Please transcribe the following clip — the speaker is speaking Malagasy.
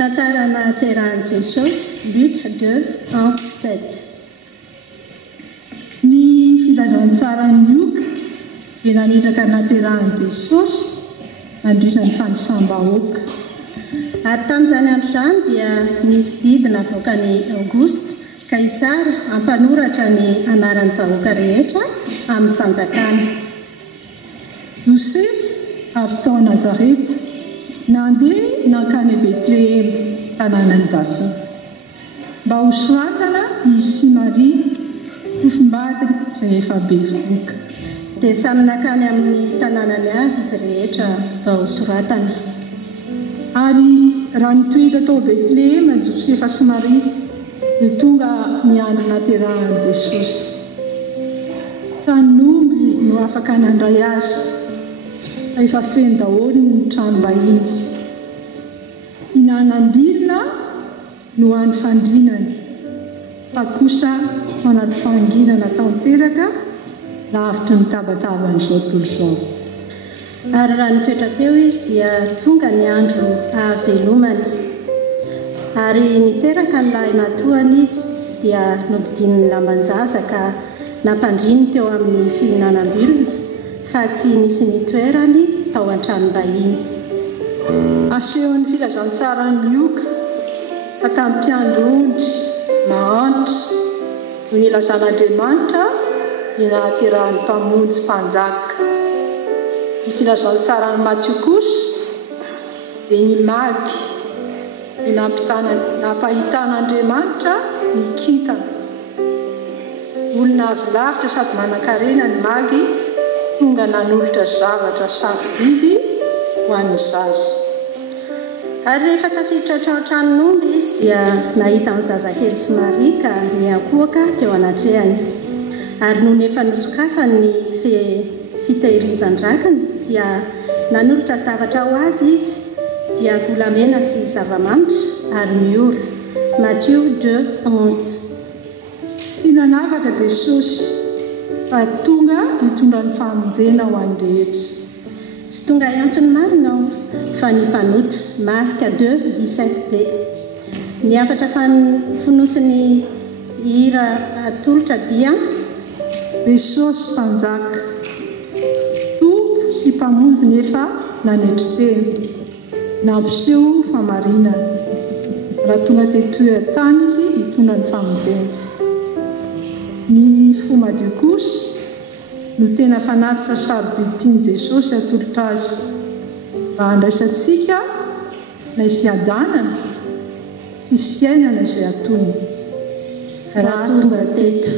Tantarana Terrain Jesosy, Luc 2:1-7. Ny filazantsarany Luka dia nametraka naterahany Jesosy nandritra ny fandrisambahoaka. Ary tamin'izany andro izany dia nisy didy navoaka ny Auguste Kaisara hampanoratra ny anaran'ny vahoaka rehetra amin'ny fanjakana. Joseph avy tao Nazareta nandeha nankany Betlehem tanànan'i Davida mba ho soratana izy sy Maria ofombadiny izay efa be voka. Dia samy nankany amin'ny tanànany avy izy rehetra mba ho soratana. Ary raha nitoetra tao Betlehem Josefa sy Maria dia tonga ny andro naterahany Jesosy. Tanomby no afaka nandray azy fa efa feno daholo ny tranom-bahiny. Hinanam-bilona no an'ny fandrinany fa kosa anaty fanginana tanteraka lavitry ny tabataban'izao tontolo izao. Ary raha nitoetra teo izy dia tonga ny andro hahavelomana. Ary niteraka ny lahy matoany izy dia nodidin'ny lambanjaza ka nampandriny teo amin'ny fihinanam-bilona fa tsy nisy nitoerany tao an-tranom-bahiny. Asehon'ny filazantsarany Luka fa tamin'ny andro ondry mahantra no nilazan'Andriamanitra ny nahaterahany mpamonjy mpanjaka. Ny filazantsarany Matthieu kosa dia ny magy no nampahitan'Andriamanitra ny kintana. Olona avy lavitra sady manan-karena ny magy tonga nanolotra zavatra sarobidy ho an'ny zaza. Ary rehefa tafiditra trao an-tranon'omby izy dia nahita ny zazakely sy Maria ka niakohaka teo anatrehany. Ary noho ny efa nosokafany ny fitehirizan-drakany dia nanolotra zavatra ho azy izy dia volamena sy zava-manitra ary miora. Matthieu 2:11. Nanavaka Jesosy fa tonga hitondra ny famonjena ho an'ny rehetra. Tsy tonga iantsony marina fa ny mpanota. Marka 2:17b. Ny afatra fonosiny hira atolotra dia Jesosy mpanjaka, tompo sy mpamonjy nefa nanetry teny, nampiseho famarinana. Raha tonga tetoy-tany izy hitondra ny famonjena. Ny fomadio kosa no tena fanatitra sarobidy tiany Jesosy atolotra azy mba handraisantsika ny fiadanana ny fiainana izay atony. Raha tonga teto.